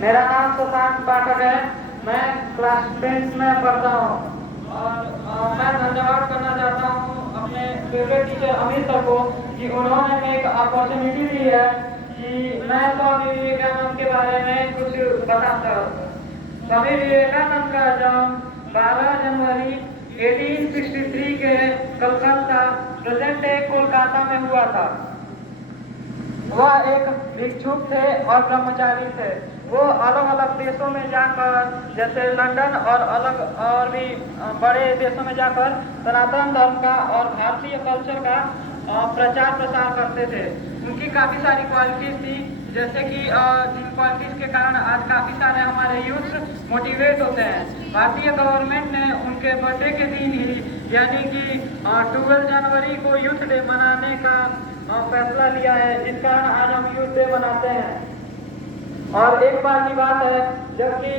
मेरा नाम सुशांत पाठक है। मैं क्लास 10th में पढ़ता हूँ और मैं धन्यवाद करना चाहता हूँ अपने फेवरेट टीचर अमित सर को कि उन्होंने हमें एक अपॉर्चुनिटी दी है कि मैं स्वामी विवेकानंद के बारे में कुछ बताता हूँ। स्वामी विवेकानंद का जन्म 12 जनवरी 1863 के कलकत्ता प्रेजेंट डे कोलकाता में हुआ था। वह एक भिक्षुक थे और ब्रह्मचारी थे। वो अलग अलग देशों में जाकर जैसे लंदन और भी बड़े देशों में जाकर सनातन धर्म का और भारतीय कल्चर का प्रचार प्रसार करते थे। उनकी काफ़ी सारी क्वालिटीज थी जैसे कि जिन क्वालिटीज के कारण आज काफ़ी सारे हमारे यूथ मोटिवेट होते हैं। भारतीय गवर्नमेंट ने उनके बर्थडे के दिन ही यानी कि 12 जनवरी को यूथ डे मनाने का फैसला लिया है, जिस कारण आज हम यूथ डे मनाते हैं। और एक बार की बात है जबकि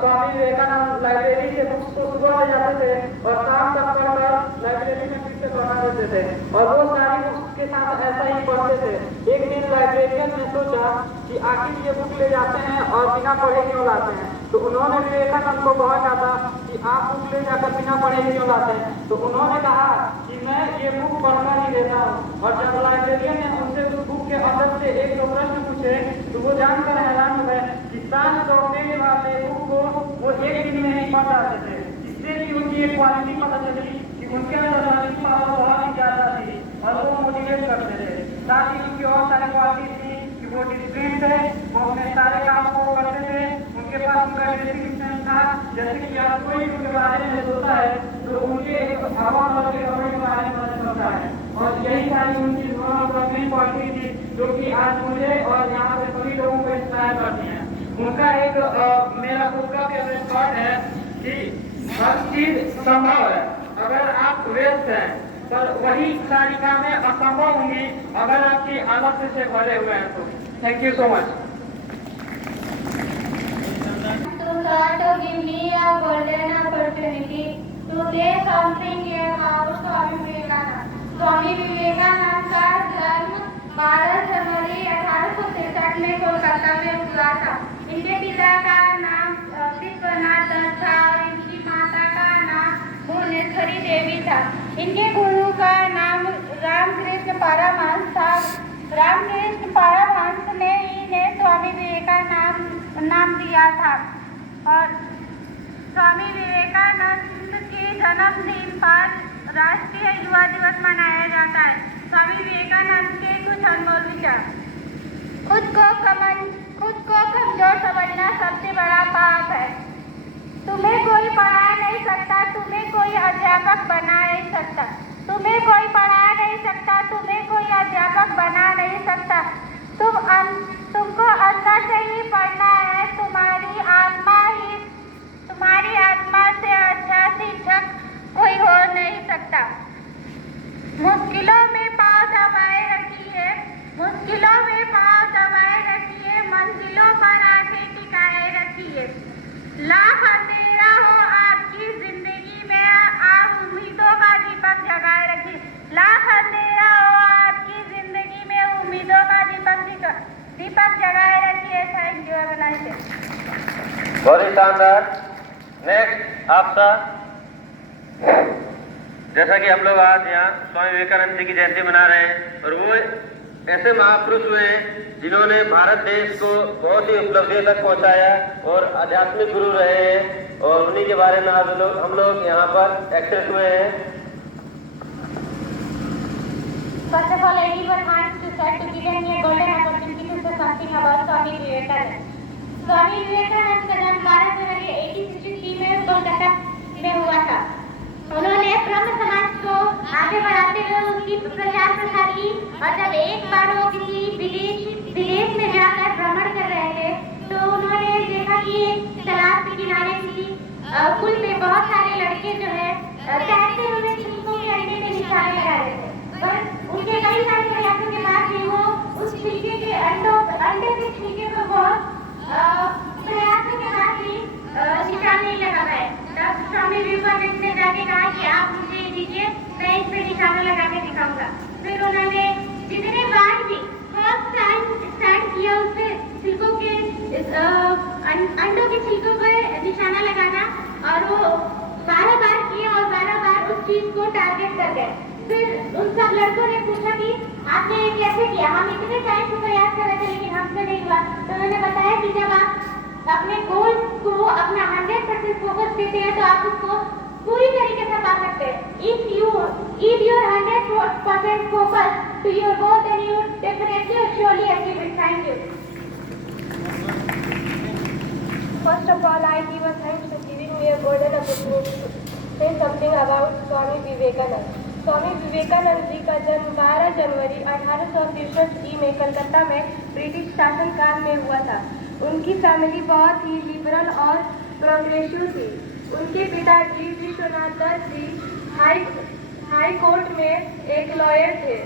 स्वामी विवेकानंद लाइब्रेरी से बुक्स को सुबह ले जाते थे और शाम तक पढ़कर लाइब्रेरी में फिर से पढ़ा देते थे और वो सारी बुक्स के साथ ऐसा ही पढ़ते थे। एक दिन लाइब्रेरियन ने सोचा कि आखिर ये बुक ले जाते हैं और बिना पढ़े क्यों लाते हैं, तो उन्होंने विवेकानंद को बहुत कहा कि आप बुक ले जाकर बिना पढ़े क्यों लाते हैं। तो उन्होंने कहा कि मैं ये बुक पढ़कर ही लेता हूँ। और जब लाइब्रेरियन ने उनसे उस बुक के अंदर से एक दो प्रश्न पूछे तो वो जानकर हैरान हो गए कि 700 पेज वाले बुक को वो एक दिन में ही पढ़ जाते थे। इससे भी उनकी एक क्वालिटी पता चली कि उनके अंदर लर्निंग पावर बहुत ही ज्यादा थी और वो मोटिवेट करते थे। साथ ही उनकी और सारी क्वालिटी थी कि वो डिसिप्लिन थे, वो अपने सारे कामों को करते थे। उनके पास उनका डेडिकेशन था। जैसे कि आप कोई उनके बारे में सोचता है तो उनके हवा और के बारे में पता चलता है। और यही सारी उनकी मेन क्वालिटी थी जो कि आज मुझे और यहाँ पे सभी लोगों को इंस्पायर करती है। उनका एक मेरा खुद का फेवरेट थॉट है कि हर चीज संभव है अगर आप व्यस्त हैं, पर वही सारी कामें असंभव होंगी अगर आपकी आलस्य से भरे हुए हैं। तो thank you so much. To give me a golden opportunity to say something about Swami Vivekananda. Swami Vivekananda का जन्म 12 जनवरी 1863 में कोलकाता में हुआ था। इनके पिता का नाम विश्वनाथ दत्त था और इनकी माता का नाम भुवनेश्वरी देवी था। इनके गुरु का नाम रामकृष्ण परमहंस था। रामकृष्ण परमहंस ने इन्हें स्वामी विवेकानंद नाम दिया था। और स्वामी विवेकानंद के जन्मदिन पर राष्ट्रीय युवा दिवस मनाया जाता है। स्वामी विवेकानंद के कुछ अनमोल विचार। खुद को कमजोर समझना सबसे बड़ा पाप है। तुम्हें कोई पढ़ा नहीं सकता, तुम्हें कोई अध्यापक बना नहीं सकता। तुम्हें कोई पढ़ा नहीं सकता, तुम्हें कोई अध्यापक बना नहीं सकता। तुमको अंदर से ही पढ़ना है। तुम्हारी आत्मा से अच्छा शिक्षक कोई हो नहीं सकता। मुश्किलों में पाँव दबाए रखिए, मुश्किलों में पाँव दबाए रखिए, मंजिलों पर आंखें टिकाए रखिए। लाख अंधेरा हो आपकी जिंदगी में, आप उम्मीदों का दीपक जगाए रखिए। लाख अंधेरा हो आपकी जिंदगी में, उम्मीदों का दीपक जगाए रखिए। Thank you. Have a nice day. बहुत ही शानदार। नेक्स्ट आपका। जैसा कि हम लोग आज यहाँ स्वामी विवेकानंद जी की जयंती मना रहे हैं और वो ऐसे महापुरुष हुए हैं जिन्होंने भारत देश को बहुत ही उपलब्धियों तक पहुँचाया और आध्यात्मिक गुरु रहे हैं और उन्हीं के बारे में आज हम लोग यहाँ पर एक्सेस हुए हैं। First of all, anyone wants to start to give me a golden opportunity to say something about Swami Vivekananda. Swami Vivekananda का जन्म 12 जनवरी 1863 में कोलकाता में हुआ था। उन्होंने ब्रह्म समाज को आगे बढ़ाते हुए उसकी प्रचार प्रसार की और जब एक बार वो किसी विदेश में जाकर भ्रमण कर रहे थे तो उन्होंने देखा कि तालाब के किनारे किसी पुल पे बहुत सारे लड़के जो है तैरते हुए छिलकों के अंडे में निशाने लगा रहे थे। पर उनके कई सारे प्रयासों के बाद भी वो उस छिलके के अंडे के छिलके को बहुत प्रयासों के बाद भी निशान नहीं लगा पाए। तब स्वामी विवेकानंद ने जाके कहा कि आप मुझे दीजिए, मैं इस पे निशाना लगा के दिखाऊंगा। फिर उन्होंने जितने बार भी फर्स्ट टाइम स्टार्ट किया उससे छिलकों के अंडों के छिलकों पर निशाना लगाना, और वो 12 बार किए और 12 बार उस चीज को टारगेट कर गए। फिर उन सब लड़कों ने पूछा कि आपने ये कैसे किया, हम इतने टाइम से प्रयास कर रहे थे लेकिन हमसे नहीं हुआ। तो उन्होंने बताया कि जब आप अपने गोल को अपना 100% फोकस देते हैं तो आप उसको पूरी तरीके से पा सकते हैं। If you give your 100% focus to your goal, then you definitely or surely achieve it. Thank you. First of all, I give a thanks for giving me a golden opportunity to say something about Swami Vivekanand. Swami Vivekananda ji का जन्म 12 जनवरी 1863 ईस्वी में कलकत्ता में British शासन काल में हुआ था। उनकी फैमिली बहुत ही लिबरल और प्रोग्रेसिव थी। उनके पिताजी विश्वनाथ दत्त जी हाई कोर्ट में एक लॉयर थे।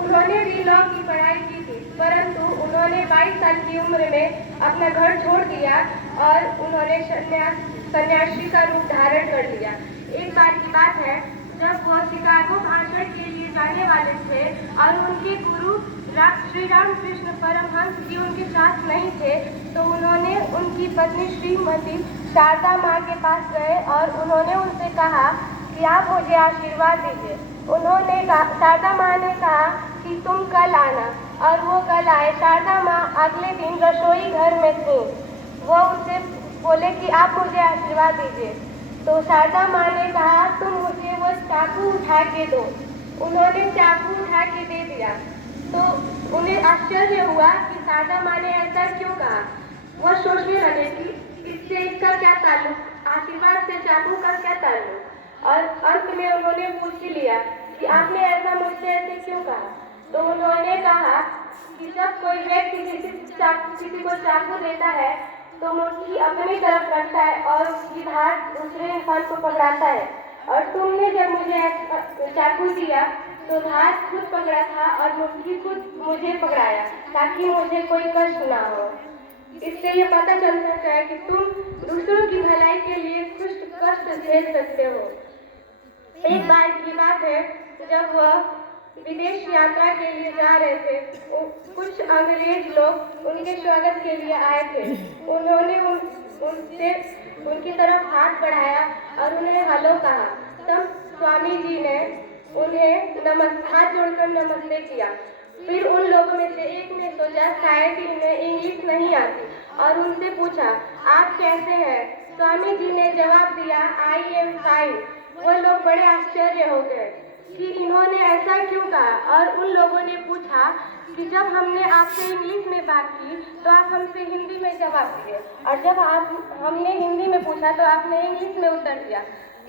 उन्होंने भी लॉ की पढ़ाई की थी, परंतु उन्होंने 22 साल की उम्र में अपना घर छोड़ दिया और उन्होंने सन्यासी का रूप धारण कर लिया। एक बार की बात है जब वह शिकागो भाषण के लिए जाने वाले थे और उनके गुरु श्री रामकृष्ण परमहंस जी उनके साथ नहीं थे, तो उन्होंने उनकी पत्नी श्रीमती शारदा माँ के पास गए और उन्होंने उनसे कहा कि आप मुझे आशीर्वाद दीजिए। शारदा माँ ने कहा कि तुम कल आना, और वो कल आए। शारदा माँ अगले दिन रसोई घर में थी। वो उनसे बोले कि आप मुझे आशीर्वाद दीजिए। तो शारदा माँ ने कहा तुम मुझे वो चाकू उठा के दो। उन्होंने चाकू उठा के दे दिया। तो उन्हें आश्चर्य हुआ कि शारदा माँ ने ऐसा क्यों कहा। वो सोचने लगे कि इससे इसका क्या ताल्लुक, आशीर्वाद से चाकू का क्या ताल्लुक। और अंत में उन्होंने पूछ ही लिया कि आपने ऐसा मुझसे ऐसे क्यों कहा। तो उन्होंने कहा कि जब कोई व्यक्ति किसी को चाकू देता है तो मुट्ठी अपनी तरफ रखता है और उसकी धार दूसरे इंसान को पकड़ाता है, और तुमने जब मुझे चाकू दिया तो धार खुद पकड़ा था और मुट्ठी खुद मुझे पकड़ाया ताकि मुझे कोई कष्ट ना हो। इससे ये पता चल सकता है कि तुम दूसरों की भलाई के लिए कष्ट झेल सकते हो। एक बार की बात है जब वह विदेश यात्रा के लिए जा रहे थे, कुछ अंग्रेज लोग उनके स्वागत के लिए आए थे। उन्होंने उनकी तरफ हाथ बढ़ाया और उन्हें हेलो कहा। तब स्वामी जी ने उन्हें हाथ जोड़कर नमस्ते किया। फिर उन लोगों में से एक ने सोचा शायद इन्हें इंग्लिश नहीं आती और उनसे पूछा आप कैसे हैं। स्वामी जी ने जवाब दिया आई एम फाइन। वो लोग बड़े आश्चर्य हो गए कि इन्होंने ऐसा क्यों कहा, और उन लोगों ने पूछा कि जब हमने आपसे इंग्लिश में बात की तो आप हमसे हिंदी में जवाब दिए, और जब हमने हिंदी में पूछा तो आपने इंग्लिश में उत्तर दिया।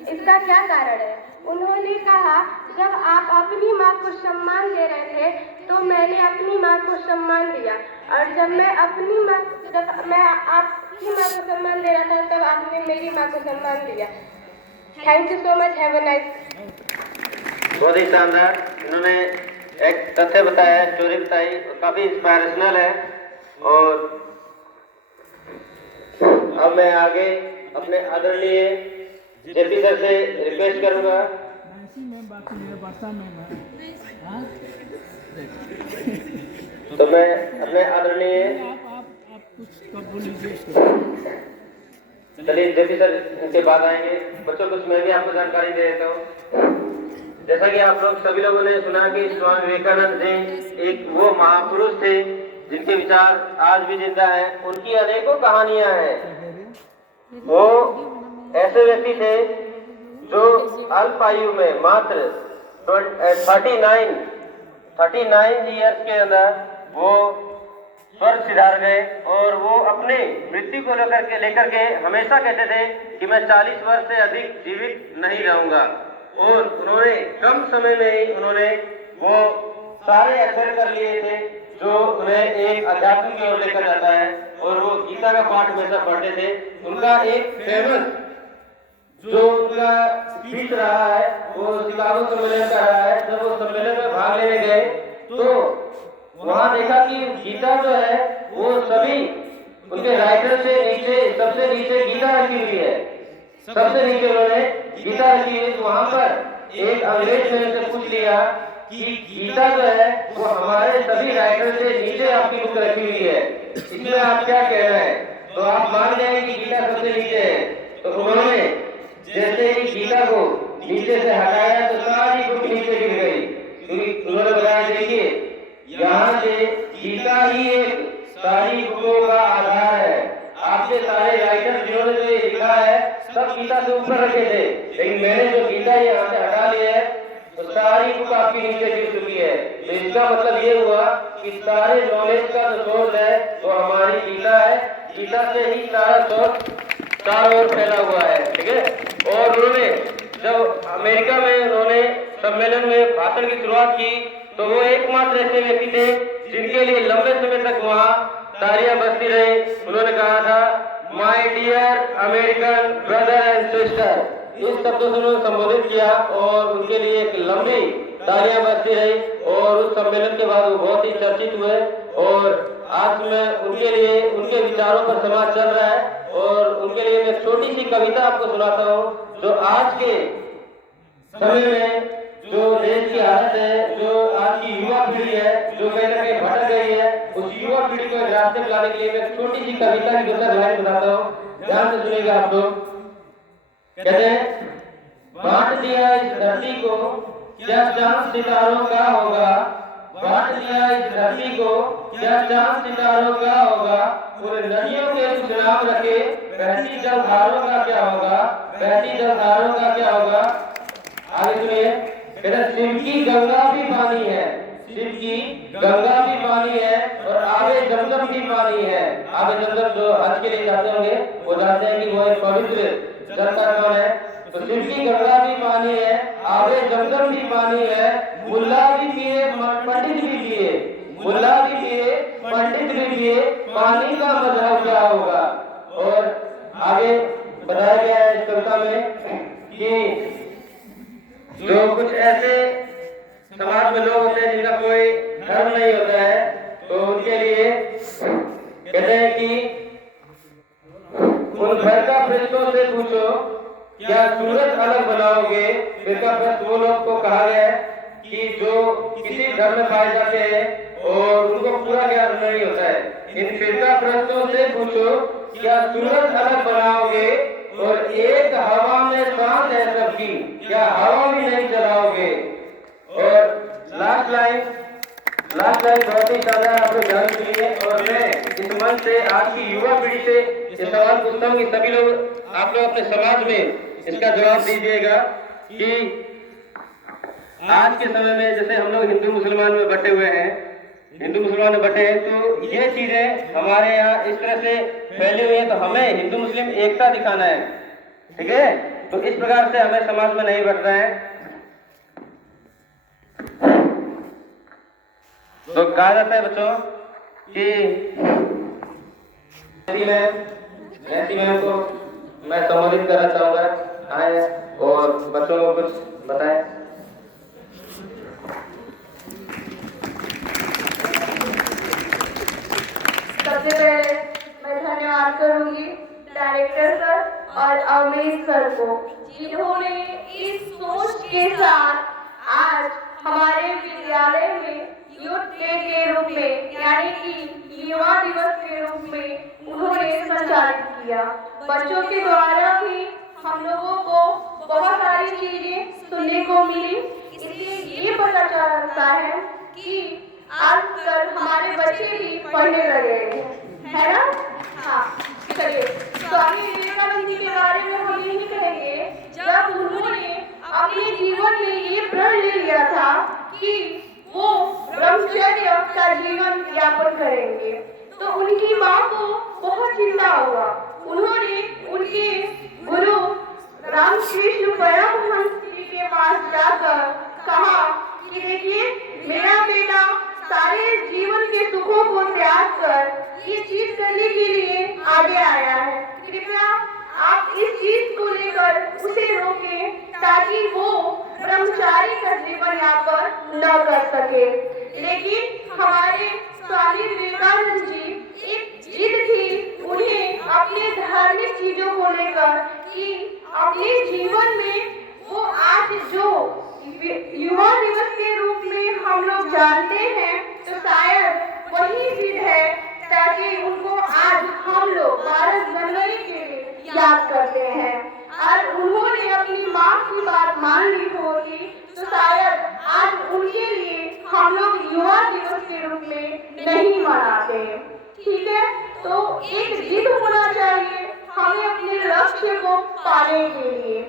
इसका क्या कारण है। उन्होंने कहा जब आप अपनी माँ को सम्मान दे रहे थे तो मैंने अपनी माँ को सम्मान दिया, और जब मैं आपकी माँ को सम्मान दे रहा था तब आपने मेरी माँ को सम्मान दिया। Thank you so much. Have a nice. बहुत ही शानदार इन्होंने एक तथ्य बताया, स्टोरी बताई, काफी इंस्पायरेशनल है। और अब मैं आगे अपने आदरणीय जेपी सर से रिक्वेस्ट करूंगा। तो मैं अपने आदरणीय चलिए जेपी सर इनके बाद आएंगे। बच्चों कुछ मैं भी आपको जानकारी दे देता हूँ। जैसा कि आप लोग सभी लोगों ने सुना कि स्वामी विवेकानंद जी एक वो महापुरुष थे जिनके विचार आज भी जिंदा हैं। उनकी अनेकों कहानियां हैं। वो ऐसे व्यक्ति थे जो अल्प आयु में मात्र 39 ईयर्स के अंदर वो स्वर्ग सिधार गए, और वो अपने मृत्यु को लेकर के हमेशा कहते थे कि मैं 40 वर्ष से अधिक जीवित नहीं रहूंगा। और उन्होंने कम समय में ही उन्होंने वो सारे अक्षर कर लिए थे जो उन्हें एक अध्यात्म की ओर लेकर जाता है, और वो गीता का पाठ हमेशा पढ़ते थे। उनका एक फेमस जो उनका स्पीच रहा है वो शिकागो सम्मेलन का रहा है। जब वो सम्मेलन में भाग लेने गए तो वहां देखा कि गीता जो है वो सभी उनके राइटर से नीचे सबसे नीचे गीता रखी हुई है। सबसे नीचे उन्होंने गीता रखी हुई। वहां पर एक अंग्रेज ने उनसे पूछ लिया कि गीता जो है वो हमारे सभी राइटर से नीचे आपकी बुक रखी हुई है, इसमें आप क्या कह रहे हैं। तो आप मान जाएंगे कि गीता सबसे नीचे है। तो उन्होंने जैसे ही गीता को नीचे से हटाया तो सारी बुक नीचे गिर गई, क्योंकि उन्होंने बताया देखिए यहाँ से गीता ही एक सारी बुकों का आधार है। आपके सारे राइटर जिन्होंने जो ये लिखा है सब गीता से ऊपर रखे थे, लेकिन मैंने जो गीता यहाँ से हटा लिया है तो सारी बुक आपकी नीचे गिर चुकी है। तो इसका मतलब ये हुआ कि सारे नॉलेज का जो सोर्स है वो हमारी गीता है। गीता से ही सारा सोर्स चारों ओर फैला हुआ है, ठीक है। और उन्होंने जब अमेरिका में उन्होंने सम्मेलन में भाषण की शुरुआत की तो वो एकमात्र ऐसे व्यक्ति थे जिनके लिए लंबे समय तक वहाँ तालियां बजती रही। उन्होंने कहा था my dear American brother and sister, इस शब्दों से उन्होंने संबोधित किया और उनके लिए एक लंबी तालियां बजती रही। और उस सम्मेलन के बाद वो बहुत ही चर्चित हुए और आज मैं उनके लिए उनके विचारों पर समाज चल रहा है। और उनके लिए मैं छोटी सी कविता आपको सुनाता हूँ जो आज के समय में जो देश की हालत है, जो आज की युवा पीढ़ी है जो कहीं ना कहीं भटक गई है, उस युवा पीढ़ी को रास्ते में लाने के लिए मैं एक छोटी सी कविता की 2 लाइन बताता हूँ, ध्यान से सुनिएगा आप लोग। कहते हैं बांट दिया इस धरती को क्या चांद सितारों का होगा, बांट दिया इस धरती को क्या चांद सितारों का होगा, पूरे नदियों के कुछ नाम रखे बहती जलधारों का क्या होगा, बहती जलधारों का क्या होगा। आगे सुनिए, कहते शिव की गंगा भी पानी है, शिव की गंगा भी पानी है और आगे जमजम भी पानी है। आगे जमजम जो हज के लिए जाते होंगे वो जानते हैं कि वो एक पवित्र जल का कौन है। तो शिव की गंगा भी पानी है, आगे जमजम भी पानी है, मुल्ला भी पिए पंडित भी पिए, मुल्ला भी पिए पंडित भी पिए, पानी का मजहब क्या होगा। और आगे बताया गया है इस कविता में कि जो कुछ ऐसे समाज में लोग होते हैं जिनका कोई धर्म नहीं होता है तो उनके लिए कहते हैं कि उन फिरका फरिश्तों से पूछो क्या सूरत अलग बनाओगे। फिरका फरिश्त वो लोग को कहा गया है कि जो किसी धर्म में पाए जाते हैं और उनको पूरा ज्ञान नहीं होता है। इन फिरका फरिश्तों से पूछो क्या सूरत अलग बनाओगे और एक हवा में सांस है सबकी, क्या हवा भी नहीं चलाओगे। और लास्ट लाइन बहुत ही शानदार आपको ध्यान सुनिए। और मैं इस मंच से आज की युवा पीढ़ी से ये सवाल पूछता हूँ कि सभी लोग आप लोग अपने समाज में इसका जवाब दीजिएगा कि आज के समय में जैसे हम लोग हिंदू मुसलमान में बटे हुए हैं, हिंदू मुसलमान में बटे हैं, तो ये चीजें हमारे यहाँ इस तरह से फैली हुई है तो हमें हिंदू मुस्लिम एकता दिखाना है, ठीक है। तो इस प्रकार से हमें समाज में नहीं बटना है। तो कहा जाता है बच्चों कि ऐसी मैम को मैं संबोधित करना चाहूंगा, आए और बच्चों को कुछ बताएं। सबसे पहले मैं धन्यवाद करूंगी डायरेक्टर सर और अवनीश सर को, जिन्होंने इस सोच के साथ आज हमारे विद्यालय में यूथ डे के रूप में यानी कि युवा दिवस के रूप में उन्होंने संचालित किया। बच्चों के द्वारा भी हम लोगों को बहुत सारी चीजें सुनने को मिली, इसलिए ये पता चलता है कि आजकल हमारे बच्चे भी पढ़ने लगे है ना। हाँ, चलिए स्वामी विवेकानंद जी के बारे में हम यही कहेंगे, जब उन्होंने अपने जीवन में ये प्रण ले लिया था कि वो ब्रह्मचर्य का जीवन यापन करेंगे, तो उनकी माँ को बहुत चिंता हुआ। उन्होंने उनके गुरु रामकृष्ण परमहंस जी के पास जाकर कहा कि देखिए मेरा बेटा सारे जीवन के सुखों को त्याग कर ये चीज करने के लिए आगे आया है, कृपया आप इस चीज को लेकर उसे रोकें ताकि वो ब्रह्मचारी का जीवन यापन न कर सके। लेकिन हमारे स्वामी विवेकानंद जी एक जिद थी उन्हें अपने धार्मिक चीजों को लेकर कि अपने जीवन में वो आज जो युवा दिवस के रूप में हम लोग जानते हैं तो शायद वही जिद है ताकि उनको आज हम लोग 12 जनवरी के लिए याद करते हैं। और उन्होंने अपनी माँ की बात मान ली होगी तो शायद आज उनके लिए हम लोग युवा दिवस के रूप में नहीं मनाते। ठीक है, तो एक जिद होना चाहिए हमें अपने लक्ष्य को पाने के लिए।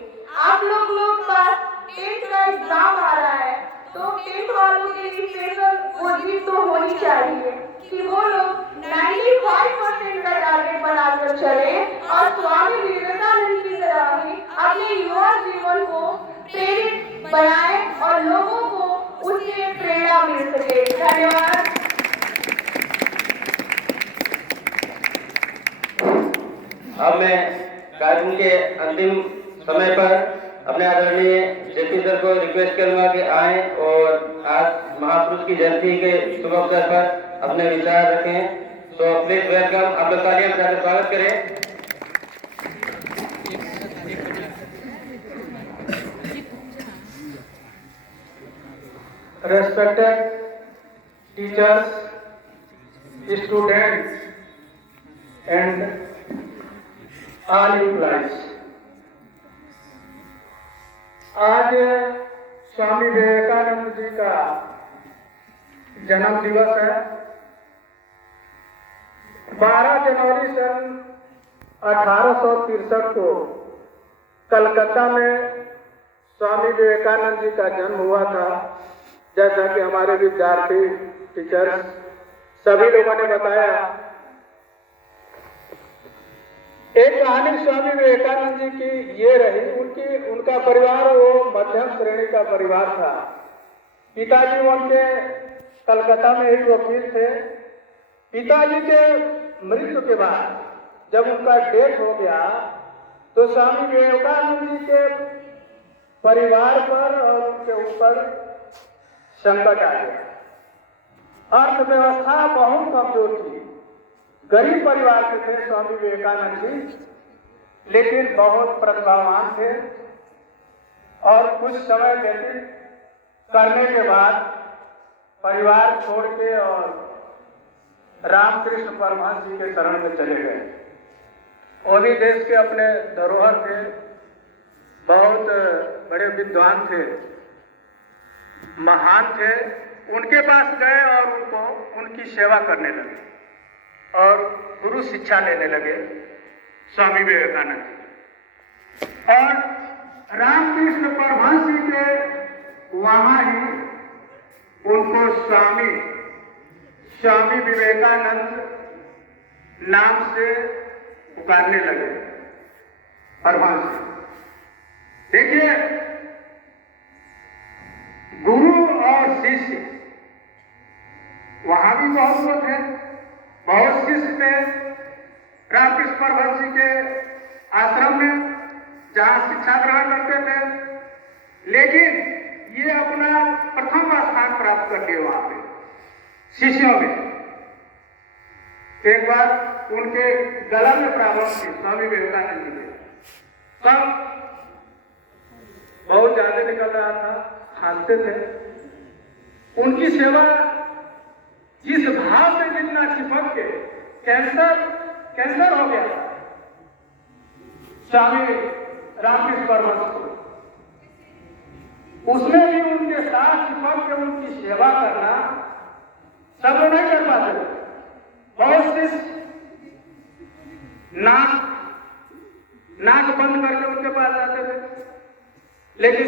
आप लोग पास 10th का एग्जाम आ रहा है, तो 10th वालों के लिए स्पेशल वो जिद तो होनी चाहिए कि वो लोग 95% का टारगेट बनाकर चले और स्वामी विवेकानंद की तरह ही अपने युवा जीवन को प्रेरित बनाए और लोगों को उससे प्रेरणा मिल सके। धन्यवाद। अब मैं कार्यक्रम के अंतिम समय पर अपने आदरणीय जेपी सर को रिक्वेस्ट करूंगा कि आए और आज महापुरुष की जयंती के शुभ अवसर पर अपने विचार रखें। तो प्लीज वेलकम, आप लोग तालियां बजाकर स्वागत करें। Respected teachers, students and all employees, आज स्वामी विवेकानंद जी का जन्म दिवस है। 12 जनवरी सन 1863 को कलकत्ता में स्वामी विवेकानंद जी का जन्म हुआ था। जैसा कि हमारे विद्यार्थी, टीचर्स सभी लोगों ने बताया। एक कहानी स्वामी विवेकानंद जी की ये रही, उनका परिवार वो मध्यम श्रेणी का परिवार था। पिताजी उनके कलकत्ता में एक वकील थे। पिताजी के मृत्यु के बाद जब उनका डेथ हो गया तो स्वामी विवेकानंद जी के परिवार पर और उनके ऊपर संकट आ गया। अर्थव्यवस्था बहुत कमजोर थी। गरीब परिवार के थे स्वामी विवेकानंद जी, लेकिन बहुत प्रतिभावान थे। और कुछ समय व्यतीत करने के बाद परिवार छोड़ के और रामकृष्ण परमहंस जी के शरण में चले गए। वो भी देश के अपने धरोहर थे, बहुत बड़े विद्वान थे, महान थे। उनके पास गए और उनकी सेवा करने लगे और गुरु शिक्षा लेने लगे स्वामी विवेकानंद। और रामकृष्ण परमहंस जी के वहां ही उनको स्वामी विवेकानंद नाम से पुकारने लगे परमहंस। देखिए, गुरु और शिष्य वहां भी बहुत लोग हैं, बहुत शिष्य थे रामकृष्ण परमहंस जी के आश्रम में जहां शिक्षा ग्रहण करते थे। लेकिन ये अपना प्रथम स्थान प्राप्त कर लिए वहां पे शिष्यों में। एक बार उनके गला में प्रॉब्लम थी स्वामी विवेकानंद जी के, कब बहुत ज्यादा निकल रहा था, खांसते थे। उनकी सेवा जिस भाव से जितना चिपक के कैंसर हो गया स्वामी रामकृष्ण परमहंस को, उसमें भी उनके साथ चिपक के उनकी सेवा करना सब लोग नहीं कर पाते। बहुत से नाक बंद करके उनके पास जाते थे, लेकिन